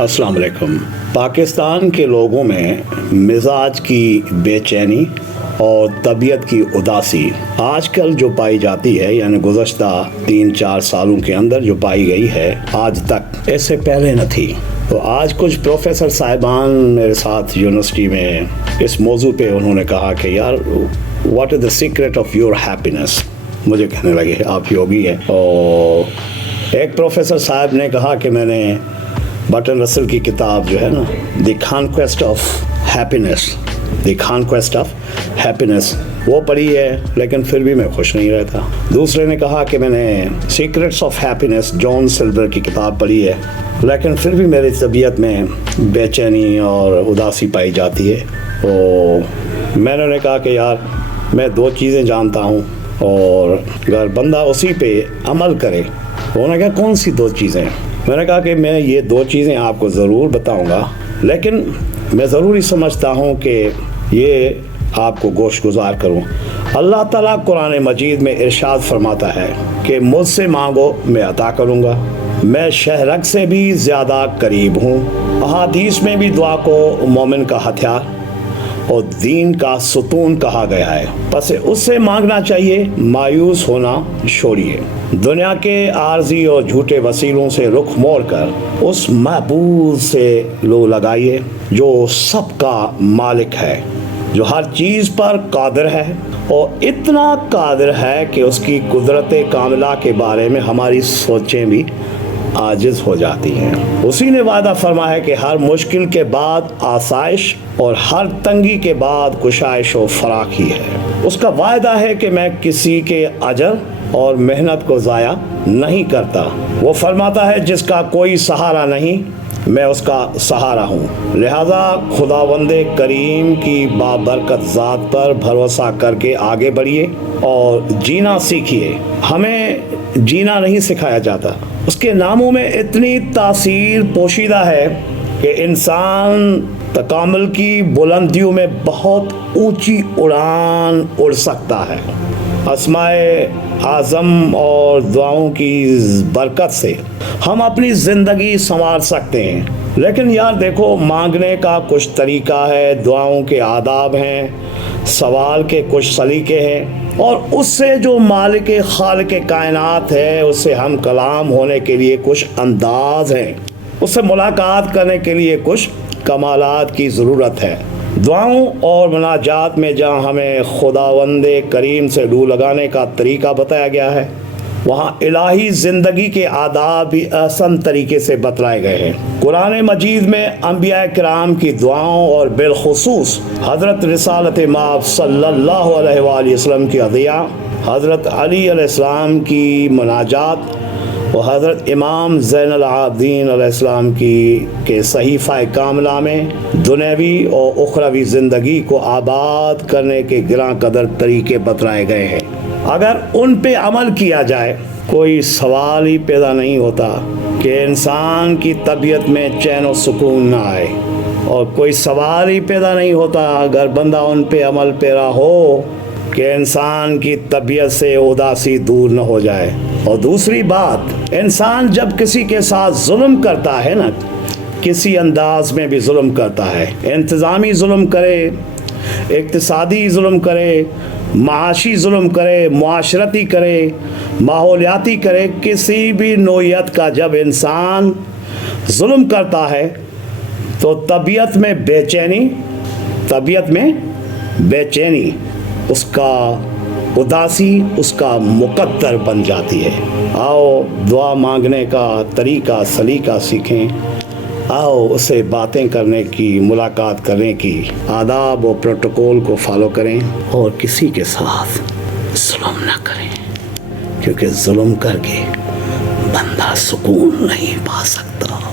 अस्सलाम वालेकुम। पाकिस्तान के लोगों में मिजाज की बेचैनी और तबीयत की उदासी आजकल जो पाई जाती है, यानी गुज़श्ता 3-4 सालों के अंदर जो पाई गई है, आज तक इससे पहले न थी। तो आज कुछ प्रोफेसर साहिबान मेरे साथ यूनिवर्सिटी में इस मौजू पे उन्होंने कहा कि यार what is the secret of your happiness. मुझे कहने लगे आप योगी हैं। और एक प्रोफेसर साहब ने कहा कि मैंने बर्टन रसल की किताब जो है ना, द कॉन्क्वेस्ट ऑफ हैप्पीनेस वो पढ़ी है, लेकिन फिर भी मैं खुश नहीं रहता। दूसरे ने कहा कि मैंने secrets of happiness John silver की किताब पढ़ी है, लेकिन फिर भी मेरी तबीयत में बेचैनी और उदासी पाई जाती है। तो मैंने कहा कि यार मैं 2 चीज़ें जानता हूँ, और अगर बंदा उसी पे अमल करे। उन्होंने कहा कौन सी 2 चीज़ें? मैंने कहा कि मैं ये 2 चीज़ें आपको ज़रूर बताऊंगा, लेकिन मैं ज़रूरी समझता हूँ कि ये आपको गोश गुजार करूँ। अल्लाह ताला कुरान मजीद में इरशाद फरमाता है कि मुझसे मांगो मैं अता करूँगा, मैं शहरक से भी ज़्यादा करीब हूँ। अहादीस में भी दुआ को मोमिन का हथियार और दीन का सुतून कहा गया है, बस उससे मांगना चाहिए, मायूस होना छोड़िए। दुनिया के आर्जी और झूठे वसीलों से रुख मोड़ कर उस महबूब से लो लगाइए जो सबका मालिक है, जो हर चीज़ पर कादिर है, और इतना कादिर है कि उसकी कुदरत कामिला के बारे में हमारी सोचें भी आजिज़ हो जाती हैं। उसी ने वादा फरमाया है कि हर मुश्किल के बाद आसाइश और हर तंगी के बाद कुशाइश और फराखी है। उसका वायदा है कि मैं किसी के अजर और मेहनत को ज़ाया नहीं करता। वो फरमाता है जिसका कोई सहारा नहीं, मैं उसका सहारा हूँ। लिहाजा खुदावंदे करीम की बाबरकत ज़ात पर भरोसा करके आगे बढ़िए और जीना सीखिए। हमें जीना नहीं सिखाया जाता, उसके नामों में इतनी तासीर पोशीदा है कि इंसान तकामुल की बुलंदियों में बहुत ऊंची उड़ान उड़ सकता है। अस्माए आज़म और दुआओं की बरकत से हम अपनी ज़िंदगी संवार सकते हैं। लेकिन यार देखो, मांगने का कुछ तरीका है, दुआओं के आदाब हैं, सवाल के कुछ सलीके हैं, और उससे जो मालिक खालिक कायनात है उससे हम कलाम होने के लिए कुछ अंदाज हैं, उससे मुलाकात करने के लिए कुछ कमालात की ज़रूरत है। दुआओं और मुनाजात में जहाँ हमें खुदावंदे करीम से लू लगाने का तरीका बताया गया है, वहाँ इलाही ज़िंदगी के आदाब भी आसान तरीके से बतलाए गए हैं। कुरान मजीद में अंबिया किराम की दुआओं और बिलखुसूस हज़रत रिसालत माब सल्लल्लाहु अलैहि वसल्लम की अदिया, हज़रत अली अलैहिस्सलाम की मुनाजात और हज़रत इमाम ज़ैनुल आबिदीन अलैहिस्सलाम के सहीफ़ा कामिला में दुनियावी और उखरवी ज़िंदगी को आबाद करने के गिरां कदर तरीके बतलाए गए हैं। अगर उन पे अमल किया जाए, कोई सवाल ही पैदा नहीं होता कि इंसान की तबीयत में चैन और सुकून ना आए, और कोई सवाल ही पैदा नहीं होता अगर बंदा उन पे अमल पेरा हो कि इंसान की तबीयत से उदासी दूर न हो जाए। और दूसरी बात, इंसान जब किसी के साथ जुल्म करता है ना, किसी अंदाज में भी जुल्म करता है, इंतज़ामी जुल्म करे, इक्तिसादी जुल्म करे, माशी जुल्म करे, मुआशरती करे, माहौलियाती करे, किसी भी नोयत का जब इंसान जुल्म करता है तो तबीयत में बेचैनी उसका उदासी उसका मुकद्दर बन जाती है। आओ दुआ मांगने का तरीका सलीका सीखें, आओ उसे बातें करने की, मुलाकात करने की आदाब और प्रोटोकॉल को फॉलो करें, और किसी के साथ जुल्म ना करें, क्योंकि जुल्म करके बंदा सुकून नहीं पा सकता।